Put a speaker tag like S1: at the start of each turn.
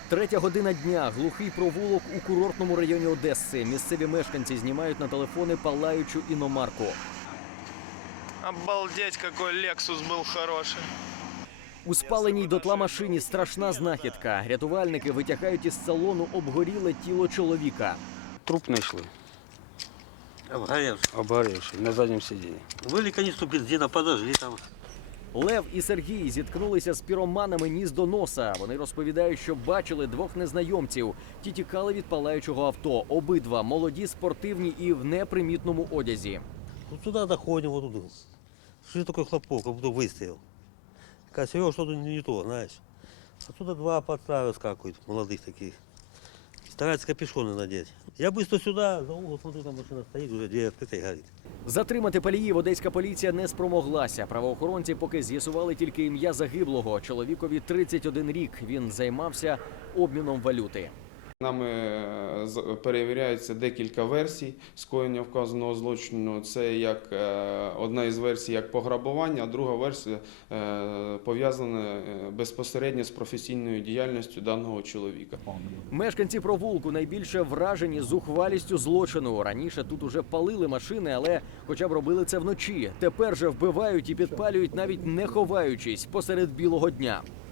S1: Третя година дня. Глухий провулок у курортному районі Одеси. Місцеві мешканці знімають на телефони палаючу іномарку.
S2: Обалдеть, какой Lexus был хороший.
S1: У спаленій дотла машині страшна знахідка. Рятувальники витягають із салону обгоріле тіло чоловіка.
S3: Труп знайшли, обгорівший на задньому сидінні.
S4: Вылили канистру бензина, подожгли там.
S1: Лев і Сергій зіткнулися з піроманами ніс до носа. Вони розповідають, що бачили двох незнайомців. Ті тікали від палаючого авто. Обидва молоді, спортивні і в непримітному одязі.
S4: Вот сюда доходим, вот тут. Слышишь, такой хлопок, как будто выстрел. Кажется, Серега, что-то не то, знаешь. Отсюда два подстава скакивают, молодых таких. Стараются капюшоны надеть. Я быстро сюда, за угол смотрю, там машина стоит, уже дверь открыта и горит.
S1: Затримати паліїв одеська поліція не спромоглася. Правоохоронці поки з'ясували тільки ім'я загиблого. Чоловікові 31 рік. Він займався обміном валюти.
S5: Нами перевіряється декілька версій скоєння вказаного злочину. Це як одна із версій як пограбування, а друга версія пов'язана безпосередньо з професійною діяльністю даного чоловіка.
S1: Мешканці провулку найбільше вражені зухвалістю злочину. Раніше тут уже палили машини, але хоча б робили це вночі. Тепер же вбивають і підпалюють, навіть не ховаючись, посеред білого дня.